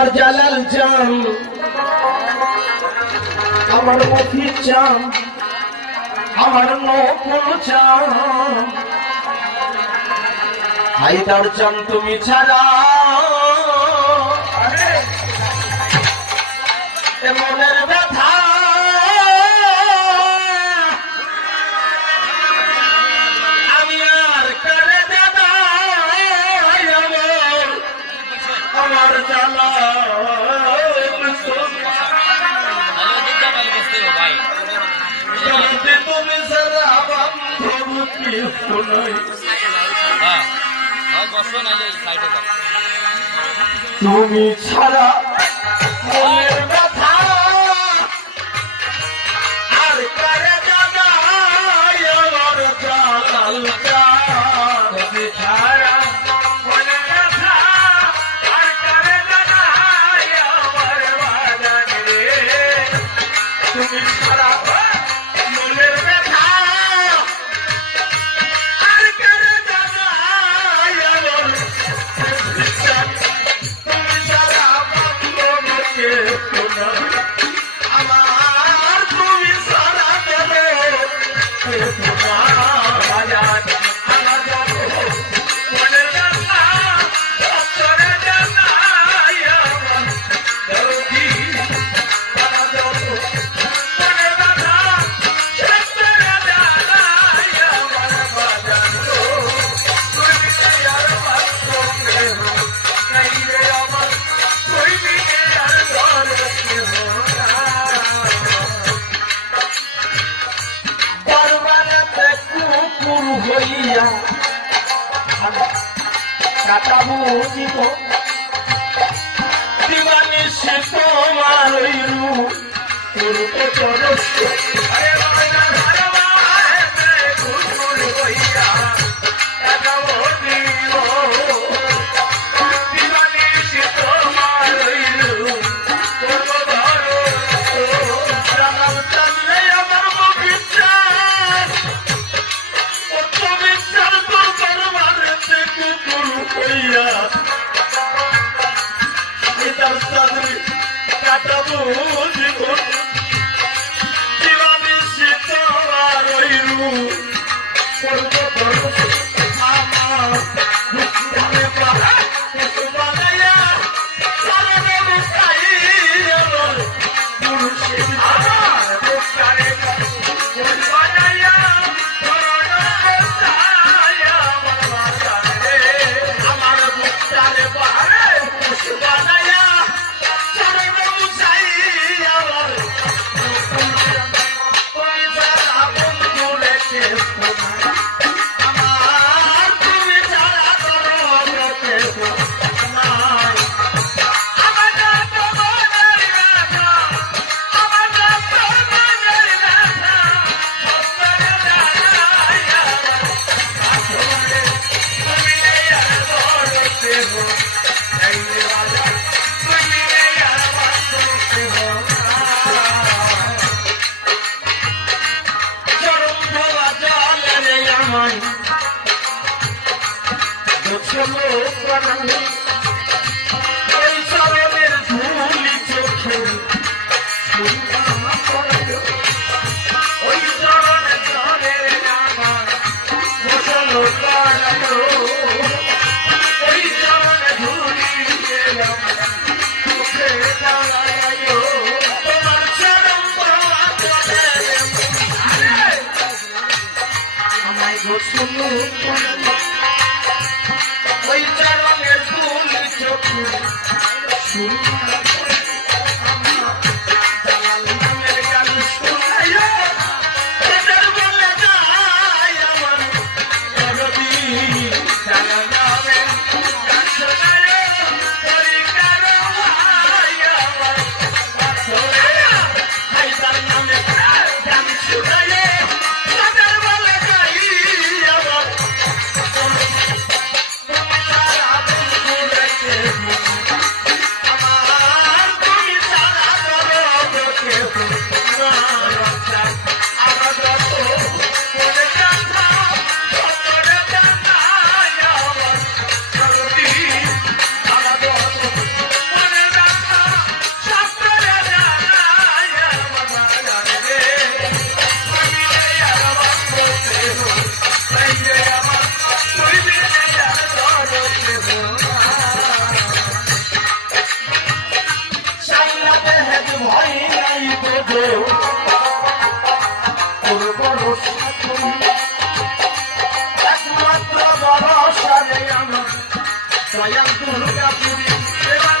আমার জালাল চান আমার মতির চান আমার নকুল চাম হায়দার চান তুমি ছাড়া। মনের পৃথিবীতে তুমি যারা বান্ধব মৃত্যু নয় তুমি ছাড়া মনের ব্যথা আর কারে জানাই আমার জালাল তুমি ছাড়া তুমি ছাড়া কাটা মুসিত দিবানি সে তোমার রূপ। রূপে কাটবো Thank you. করি একমাত্র ভরসা রে আমার স্বয়ং দুর্গা পুরী এবার